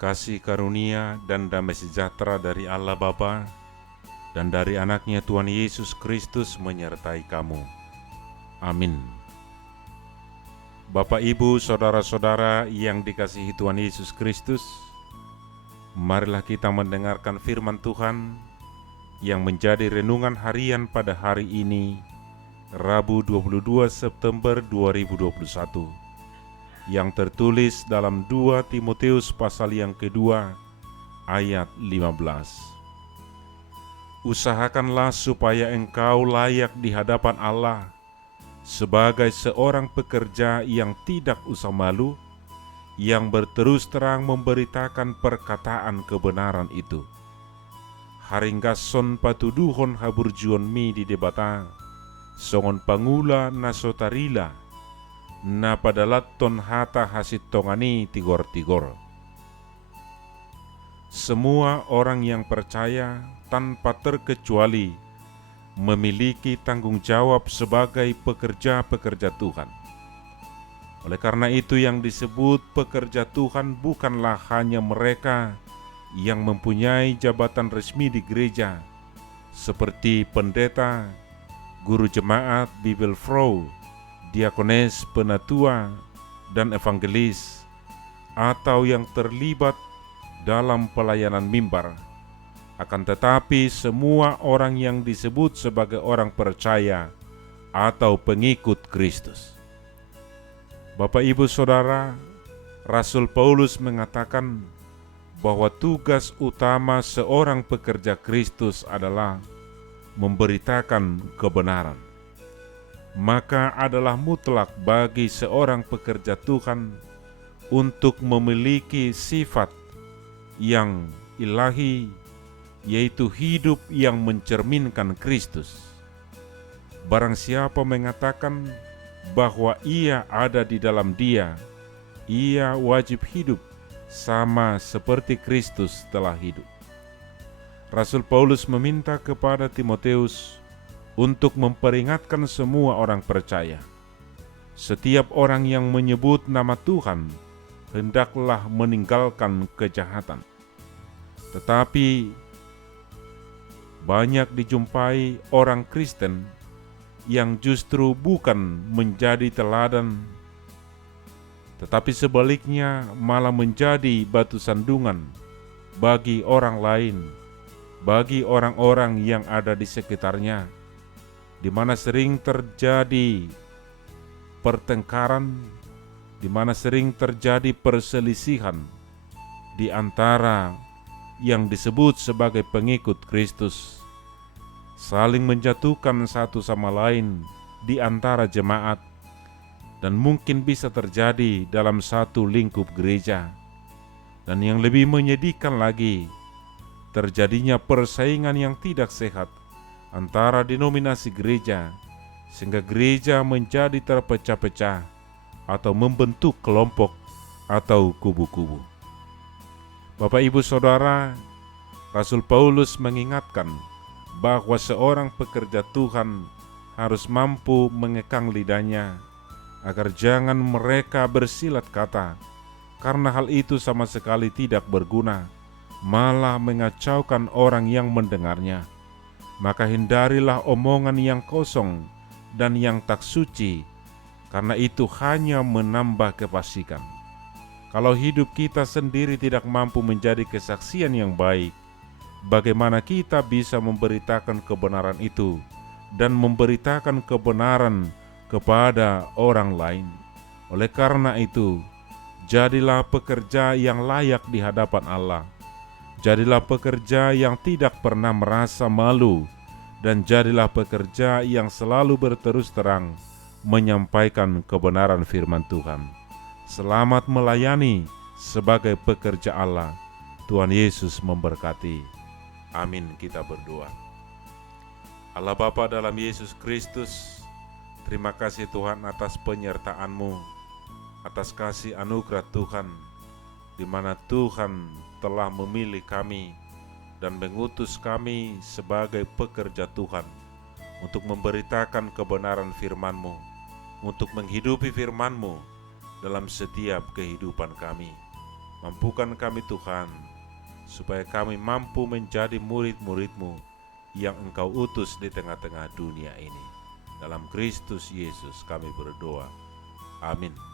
Kasih karunia dan damai sejahtera dari Allah Bapa dan dari anaknya Tuhan Yesus Kristus menyertai kamu. Amin. Bapak, Ibu, saudara-saudara yang dikasihi Tuhan Yesus Kristus, marilah kita mendengarkan firman Tuhan yang menjadi renungan harian pada hari ini, Rabu 22 September 2021, yang tertulis dalam 2 Timotius pasal yang kedua, ayat 15. Usahakanlah supaya engkau layak di hadapan Allah sebagai seorang pekerja yang tidak usah malu, yang berterus terang memberitakan perkataan kebenaran itu. Haringgason patuduhon haburjuon mi di debata, songon pangula nasotarila, na padalaton hata hasit tongani tigor-tigor. Semua orang yang percaya tanpa terkecuali memiliki tanggung jawab sebagai pekerja-pekerja Tuhan. Oleh karena itu yang disebut pekerja Tuhan bukanlah hanya mereka yang mempunyai jabatan resmi di gereja, seperti pendeta, guru jemaat, bibelvrouw, diakones, penatua, dan evangelis, atau yang terlibat dalam pelayanan mimbar. Akan tetapi semua orang yang disebut sebagai orang percaya atau pengikut Kristus. Bapak, Ibu, Saudara, Rasul Paulus mengatakan bahwa tugas utama seorang pekerja Kristus adalah memberitakan kebenaran. Maka adalah mutlak bagi seorang pekerja Tuhan untuk memiliki sifat yang ilahi, yaitu hidup yang mencerminkan Kristus. Barang siapa mengatakan bahwa ia ada di dalam Dia, ia wajib hidup sama seperti Kristus telah hidup. Rasul Paulus meminta kepada Timotius untuk memperingatkan semua orang percaya. Setiap orang yang menyebut nama Tuhan hendaklah meninggalkan kejahatan. Tetapi banyak dijumpai orang Kristen yang justru bukan menjadi teladan, tetapi sebaliknya malah menjadi batu sandungan bagi orang lain, bagi orang-orang yang ada di sekitarnya, di mana sering terjadi pertengkaran, di mana sering terjadi perselisihan di antara yang disebut sebagai pengikut Kristus, saling menjatuhkan satu sama lain di antara jemaat, dan mungkin bisa terjadi dalam satu lingkup gereja. Dan yang lebih menyedihkan lagi, terjadinya persaingan yang tidak sehat antara denominasi gereja, sehingga gereja menjadi terpecah-pecah atau membentuk kelompok atau kubu-kubu. Bapak, Ibu, Saudara, Rasul Paulus mengingatkan bahwa seorang pekerja Tuhan harus mampu mengekang lidahnya agar jangan mereka bersilat kata, karena hal itu sama sekali tidak berguna, malah mengacaukan orang yang mendengarnya. Maka hindarilah omongan yang kosong dan yang tak suci, karena itu hanya menambah kefasikan. Kalau hidup kita sendiri tidak mampu menjadi kesaksian yang baik, bagaimana kita bisa memberitakan kebenaran itu dan memberitakan kebenaran kepada orang lain? Oleh karena itu, jadilah pekerja yang layak di hadapan Allah. Jadilah pekerja yang tidak pernah merasa malu, dan jadilah pekerja yang selalu berterus terang menyampaikan kebenaran firman Tuhan. Selamat melayani sebagai pekerja Allah. Tuhan Yesus memberkati. Amin. Kita berdoa. Allah Bapa dalam Yesus Kristus, terima kasih Tuhan atas penyertaan-Mu, atas kasih anugerah Tuhan, di mana Tuhan telah memilih kami dan mengutus kami sebagai pekerja Tuhan untuk memberitakan kebenaran firman-Mu, untuk menghidupi firman-Mu dalam setiap kehidupan kami. Mampukan kami Tuhan, supaya kami mampu menjadi murid-murid-Mu yang Engkau utus di tengah-tengah dunia ini. Dalam Kristus Yesus kami berdoa. Amin.